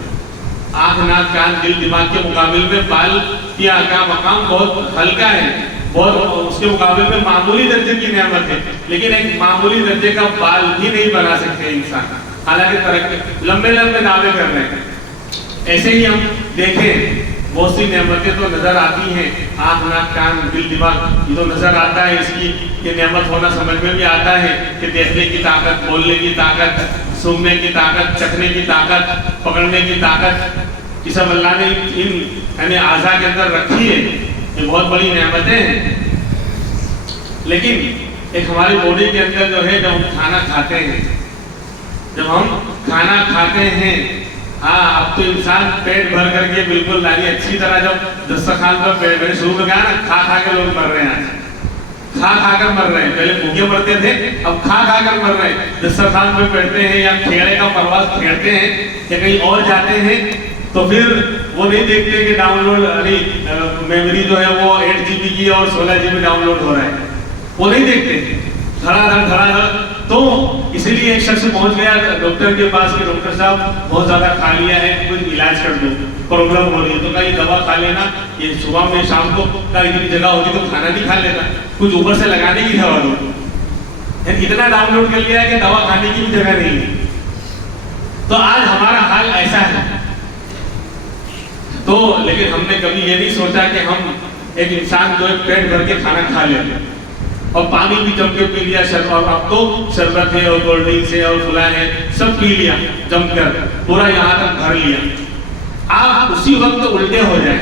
آنکھ ناک کان دل دماغ کے مقابل میں بال کا مقام بہت ہلکا ہے، بہت اس کے مقابل میں معمولی درجے کی نعمت ہے، لیکن ایک معمولی درجے کا بال بھی نہیں بنا سکتے انسان، حالانکہ ترقی لمبے لمبے دعوے کر رہے ہیں۔ ایسے ہی ہم دیکھیں بہت سی نعمتیں تو نظر آتی ہیں، آنکھ ناک کان دل دماغ یہ تو نظر آتا ہے، اس کی یہ نعمت ہونا سمجھ میں بھی آتا ہے کہ دیکھنے کی طاقت، بولنے کی طاقت، سونگنے کی طاقت، چکھنے کی طاقت، پکڑنے کی طاقت، یہ سب اللہ نے ان یعنی اعضاء کے اندر رکھی ہے، یہ بہت بڑی نعمتیں ہیں۔ لیکن ایک ہماری باڈی کے اندر جو ہے، جب ہم کھانا کھاتے ہیں، ہاں اب تو انسان پیٹ بھر کر کے بالکل اچھی طرح جب دسترخوان پر پیٹ شروع میں گیا نا، کھا کے لوگ مر رہے ہیں، کھا کر مر رہے ہیں، پہلے بھوکے مرتے تھے، اب کھا کر مر رہے ہیں، دسترخوان پہ بیٹھتے ہیں یا کھیڑے کا پرواز کھیڑتے ہیں یا کہیں اور جاتے ہیں تو پھر وہ نہیں دیکھتے کہ ڈاؤن لوڈ میموری جو ہے وہ 8 GB کی اور 16 GB ڈاؤن لوڈ ہو رہا ہے، وہ نہیں دیکھتے، دھڑا دھڑ۔ تو اسی لیے ایک شخص پہنچ گیا ڈاکٹر کے پاس کہ ڈاکٹر صاحب بہت زیادہ کھا لیا ہے، کچھ علاج کر دو، پرابلم ہو رہی ہے۔ تو کہا یہ دوا کھا لینا، یہ صبح میں شام کو اتنی جگہ ہوگی تو کھانا نہیں کھا لینا، کچھ اوپر سے لگانے کی دوا دو۔ اتنا ڈاؤن لوڈ کر لیا کہ دوا کھانے کی بھی جگہ نہیں ہے۔ تو آج ہمارا حال ایسا ہے۔ تو لیکن ہم نے کبھی یہ نہیں سوچا کہ ہم ایک انسان جو ہے پیٹ بھر کے کھانا کھا لیتے اور پانی بھی جم کے پی لیا، اور اب تو شربت ہے اور کولڈ ڈرنکس ہے اور فلاں ہے، سب پی لیا جم کر، پورا یہاں تک بھر لیا۔ آپ اسی وقت الٹے ہو جائیں،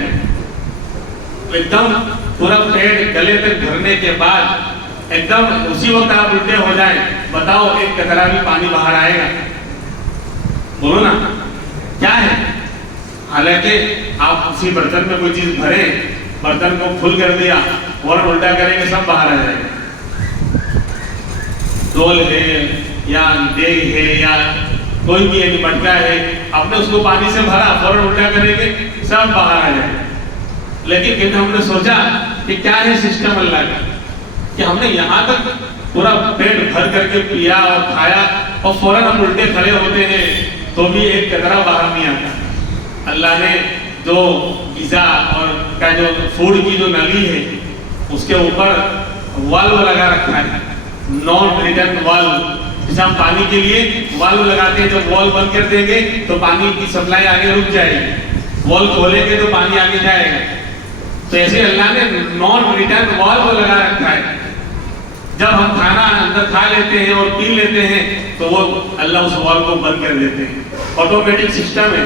ایک دم پورا پیٹ گلے تک بھرنے کے بعد ایک دم اسی وقت آپ الٹے ہو جائیں، بتاؤ ایک قطرہ بھی پانی باہر آئے گا؟ بولو نا کیا ہے؟ حالانکہ آپ اسی برتن میں کوئی چیز بھریں، برتن کو پھل کر دیا اور الٹا کریں گے سب باہر آ جائے گا۔ ڈول ہے یا دیگ ہے یا کوئی بھی ایک مٹکا ہے، آپ نے اس کو پانی سے بھرا، فوراً الٹا کریں گے سب باہر آ جائے گا۔ لیکن ہم نے سوچا کہ کیا ہے سسٹم اللہ کا کہ ہم نے یہاں تک پورا پیٹ بھر کر کے پیا اور کھایا اور فوراً ہم الٹے کھڑے ہوتے ہیں تو بھی ایک قطرہ باہر نہیں آتا۔ اللہ نے جو غذا اور کا جو فوڈ کی جو نلی ہے اس کے اوپر والو لگا رکھا ہے، نان ریٹرن والو، جیسے ہم پانی کے لیے والو لگاتے ہیں، جب وال بند کر دیں گے تو پانی کی سپلائی آگے رک جائے گی، وال کھولیں گے تو پانی آگے جائے گا۔ تو ایسے اللہ نے نان ریٹرن والو لگا رکھا ہے، جب ہم کھانا اندر کھا لیتے ہیں اور پی لیتے ہیں تو وہ اللہ اس وال کو بند کر دیتے ہیں۔ آٹومیٹک سسٹم ہے،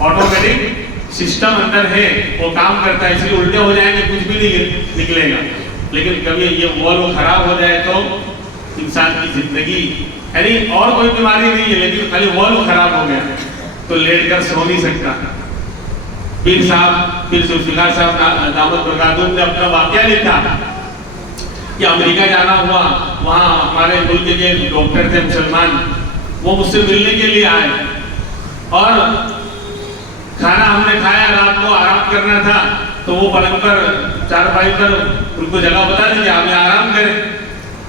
آٹومیٹک سسٹم اندر ہے، وہ کام کرتا ہے، اس لیے الٹے ہو جائیں گے کچھ بھی نہیں نکلے گا۔ لیکن کبھی یہ وال خراب ہو جائے تو انسان کی زندگی یعنی اور کوئی بیماری نہیں ہے، لیکن خالی وال خراب ہو گیا تو لیٹ کر سو نہیں سکتا۔ پیر ذوالفقار صاحب دامت برکاتہم نے اپنا واقعہ لکھا کہ امریکہ جانا ہوا، وہاں ہمارے ملک کے ڈاکٹر تھے مسلمان، وہ مجھ سے ملنے کے لیے آئے اور کھانا ہم نے کھایا، رات کو آرام کرنا تھا تو وہ پلنگ پر چارپائی پر ان کو جگہ بتا دی کہ آپ یہاں آرام کریں۔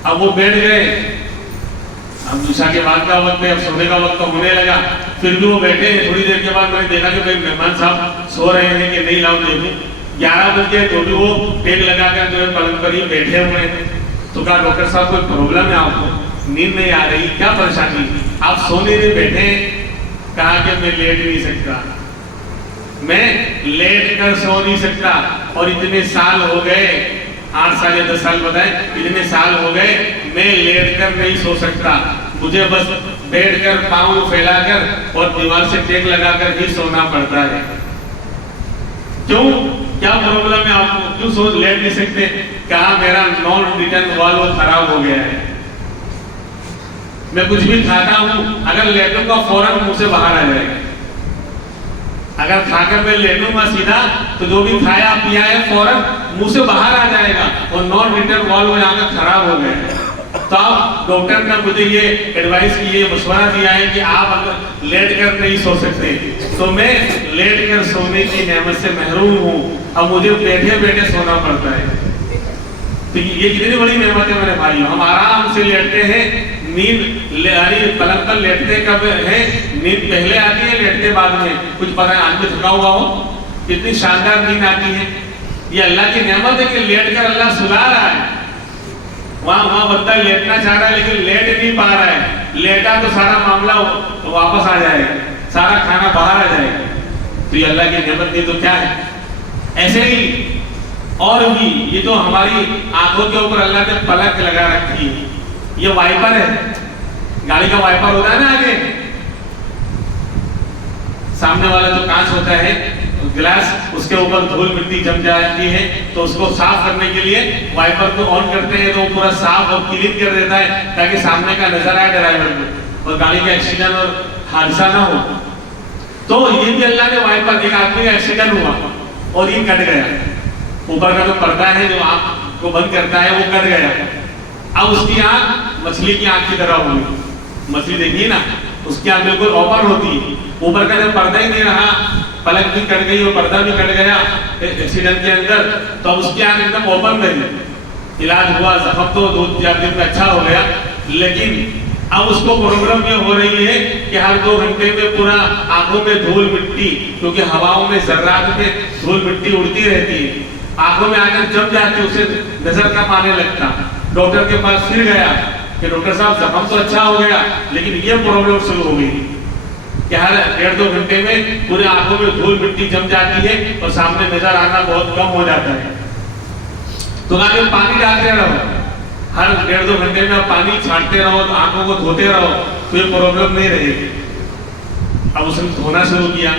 اب وہ بیٹھ گئے، اب عشاء کے بعد کا وقت ہے، اب سونے کا وقت ہونے لگا، پھر بھی وہ بیٹھے ہیں۔ تھوڑی دیر کے بعد میں نے دیکھا کہ بھائی مہمان صاحب سو رہے ہیں کہ نہیں، لاؤ دیکھوں 11 بج گئے تو بھی وہ ٹیک لگا کر جو ہے پلنگ پر ہی بیٹھے ہوئے ہیں۔ تو کہا ڈاکٹر صاحب کوئی پرابلم ہے آپ کو؟ نیند نہیں آ رہی؟ کیا پریشانی؟ آپ سونے نہیں بیٹھے؟ کہا کہ میں لیٹ نہیں سکتا، میں لیٹ کر سو نہیں سکتا، اور اتنے سال ہو گئے، 8 سال یا 10 سال بتائیں، اتنے سال ہو گئے میں لیٹ کر نہیں سو سکتا، مجھے بس بیٹھ کر پاؤں پھیلا کر اور دیوار سے ٹیک لگا کر ہی سونا پڑتا ہے۔ کیوں؟ کیا پرابلم ہے آپ کو؟ کیوں سو لیٹ نہیں سکتے؟ کہا میرا نان ریٹرن والو خراب ہو گیا ہے، میں کچھ بھی کھاتا ہوں اگر لیٹوں کا فوراً منہ سے باہر آ جائے گا، اگر کھا کر میں لیٹوں گا سیدھا تو جو بھی کھایا پیا ہے فوراً منہ سے باہر آ جائے گا، اور نان ریٹرن والو یہاں کا خراب ہو گیا ہے۔ تو اب ڈاکٹر نے مجھے یہ ایڈوائس کی، یہ مشورہ دیا ہے کہ آپ اگر لیٹ کر نہیں سو سکتے تو میں لیٹ کر سونے کی نعمت سے محروم ہوں، اب مجھے بیٹھے بیٹھے سونا پڑتا ہے۔ تو یہ کتنی بڑی نعمت ہے میرے بھائیوں، ہم آرام سے لیٹتے ہیں، نیند پلنگ پر لیٹتے کب ہے؟ نیند پہلے آتی ہے لیٹتے بعد میں؟ کچھ پتہ ہے آدمی تھکا ہوا ہو کتنی شاندار نیند آتی ہے۔ یہ اللہ کی نعمت ہے کہ لیٹ کر اللہ سلا رہا ہے، وہاں بندہ لیٹنا چاہ رہا ہے لیکن لیٹ نہیں پا رہا ہے، لیٹا تو سارا معاملہ واپس آ جائے گا، سارا کھانا باہر آ جائے گا۔ تو یہ اللہ کی نعمت نہیں تو کیا ہے؟ ایسے ہی اور بھی یہ تو ہماری آنکھوں کے اوپر اللہ نے پلک لگا رکھی ہے، یہ وائپر ہے، گاڑی کا وائپر ہوتا ہے نا آگے، سامنے والا جو کانچ ہوتا ہے گلاس، اس کے اوپر دھول مٹی جم جاتی ہے تو اس کو صاف کرنے کے لیے وائپر کو آن کرتے ہیں تو وہ پورا صاف اور کلین کر دیتا ہے تاکہ سامنے کا نظر آئے ڈرائیور کو اور گاڑی کا ایکسیڈنٹ اور حادثہ نہ ہو۔ تو یہ بھی اللہ نے وائپر، ایک آدمی کا ایکسیڈنٹ ہوا اور یہ کٹ گیا، اوپر کا جو پردہ ہے جو آنکھ کو بند کرتا ہے وہ کٹ گیا، اب اس کی آنکھ مچھلی کی آنکھ کی طرح ہوئی، مچھلی دیکھیے نا اس کی آنکھ بالکل اوپن ہوتی ہے، اوپر کا جو پردہ ہی نہیں رہا، پلک بھی کٹ گئی اور پردہ بھی کٹ گیا ایکسیڈنٹ کے اندر، تو اب اس کی آنکھ ایک دم اوپن رہی، علاج ہوا، زخم تو 2-4 دن میں اچھا ہو گیا، لیکن اب اس کو پرابلم یہ ہو رہی ہے کہ ہر 2 گھنٹے میں پورا آنکھوں میں دھول مٹی، کیونکہ ہواؤں میں ذرات میں دھول مٹی اڑتی رہتی ہے، آنکھوں میں آ کر جم جاتی، اسے نظر کم آنے لگتا۔ ڈاکٹر کے پاس پھر گیا کہ ڈاکٹر صاحب زخم تو اچھا ہو گیا لیکن یہ پرابلم شروع ہو گئی کہ ہر 1.5-2 گھنٹے میں پورے آنکھوں میں دھول مٹی جم جاتی ہے اور سامنے نظر آنا بہت کم ہو جاتا ہے۔ تو کہا کہ پانی ڈالتے رہو، ہر 1.5-2 گھنٹے میں پانی چھانٹتے رہو، آنکھوں کو دھوتے رہو تو یہ پرابلم نہیں رہے گی۔ اب اس نے دھونا شروع کیا۔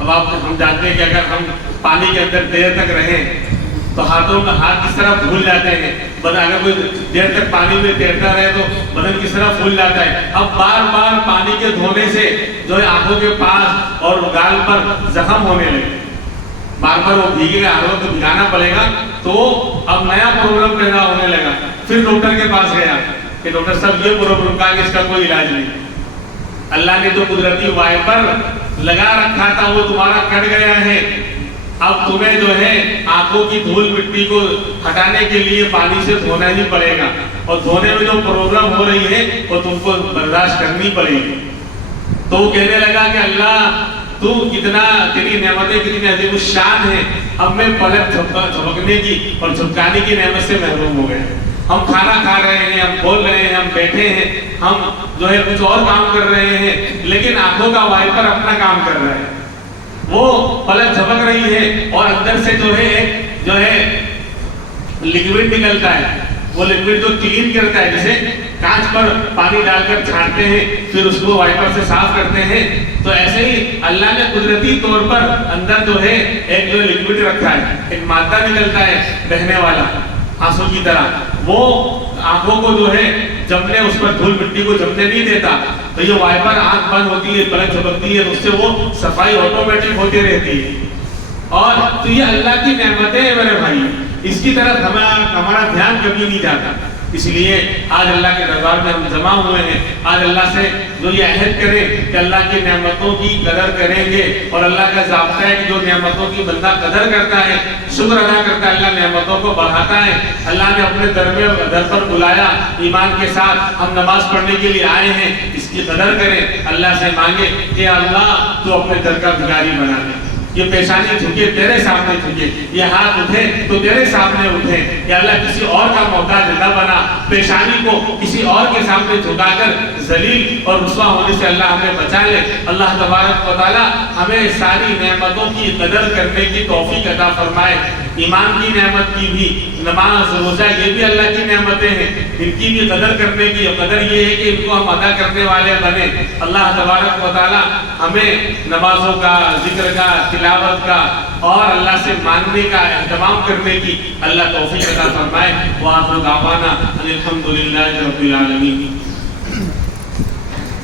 اب ہم جانتے ہیں کہ اگر ہم پانی کے اندر دیر تک رہیں تو ہاتھوں کا ہاتھ کس طرح پھول جاتے ہیں، اگر کوئی دیر تک پانی میں تیرتا رہے تو بدن کس طرح پھول جاتا ہے۔ اب بار بار پانی کے دھونے سے جو ہے آنکھوں کے پاس اور گال پر زخم ہونے لگے، بار بار وہ بھیگے گا، ہر وقت بھگانا پڑے گا، تو اب نیا پرابلم پیدا ہونے لگا۔ پھر ڈاکٹر کے پاس گیا کہ ڈاکٹر صاحب یہ پرابلم، کہا کہ اس کا کوئی علاج نہیں، اللہ نے جو قدرتی وائپر لگا رکھا تھا وہ تمہارا کٹ گیا ہے، اب تمہیں جو ہے آنکھوں کی دھول مٹی کو ہٹانے کے لیے پانی سے دھونا ہی پڑے گا، اور دھونے میں جو پرابلم ہو رہی ہے وہ تم کو برداشت کرنی پڑے گی۔ تو وہ کہنے لگا کہ اللہ تو کتنا، تیری نعمتیں کتنی عظیم الشان ہیں، اب میں پلک جھپکنے کی اور جھپکانے کی نعمت سے محروم ہو گئے۔ ہم کھانا کھا رہے ہیں، ہم بول رہے ہیں، ہم بیٹھے ہیں، ہم جو ہے کچھ اور کام کر رہے ہیں، لیکن آنکھوں کا وائپر اپنا کام کر رہا ہے، وہ پلک جھپک رہی ہے اور اندر سے جو ہے لیکوڈ نکلتا ہے، وہ لیکوڈ جو کلین کرتا ہے، جیسے کانچ پر پانی ڈال کر چھانٹتے ہیں پھر اس کو وائپر سے صاف کرتے ہیں، تو ایسے ہی اللہ نے قدرتی طور پر اندر جو ہے ایک جو لیکوڈ رکھا ہے، ایک مادہ نکلتا ہے بہنے والا آنسو کی طرح، وہ آنکھوں کو جو ہے جمنے، اس پر دھول مٹی کو جمنے نہیں دیتا، تو یہ وائپر آنکھ بند ہوتی ہے، پلک جھپکتی ہے، اس سے وہ صفائی آٹومیٹک ہوتی رہتی ہے۔ اور تو یہ اللہ کی نعمتیں ہیں میرے بھائی، اس کی طرف ہمارا دھیان کبھی نہیں جاتا، اس لیے آج اللہ کے دربار میں ہم جمع ہوئے ہیں، آج اللہ سے جو یہ عہد کریں کہ اللہ کی نعمتوں کی قدر کریں گے، اور اللہ کا ضابطہ ہے کہ جو نعمتوں کی بندہ قدر کرتا ہے، شکر ادا کرتا ہے، اللہ نعمتوں کو بڑھاتا ہے۔ اللہ نے اپنے در پر بلایا ایمان کے ساتھ، ہم نماز پڑھنے کے لیے آئے ہیں، اس کی قدر کریں، اللہ سے مانگے کہ اللہ تو اپنے در کا بھکاری بنا دے، یہ پیشانی جھکے تیرے سامنے جھکے، یہ ہاتھ اٹھے تو تیرے سامنے اٹھے، یا اللہ کسی اور کا محتاج نہ بنا، پیشانی کو کسی اور کے سامنے جھکا کر ذلیل اور رسوا ہونے سے اللہ ہمیں بچا لے۔ اللہ تبارک و تعالی ہمیں ساری نعمتوں کی قدر کرنے کی توفیق عطا فرمائے، ایمان کی نعمت کی بھی، نماز روزہ یہ بھی اللہ کی نعمتیں ہیں، ان کی بھی قدر کرنے کی، قدر یہ ہے کہ ان کو ہم ادا کرنے والے بنے۔ اللہ تبارک و تعالی ہمیں نمازوں کا، ذکر کا، تلاوت کا اور اللہ سے ماننے کا، اہتمام کرنے کی اللہ توفیق عطا فرمائے۔ وآخر دعوانا الحمدللہ رب العالمین۔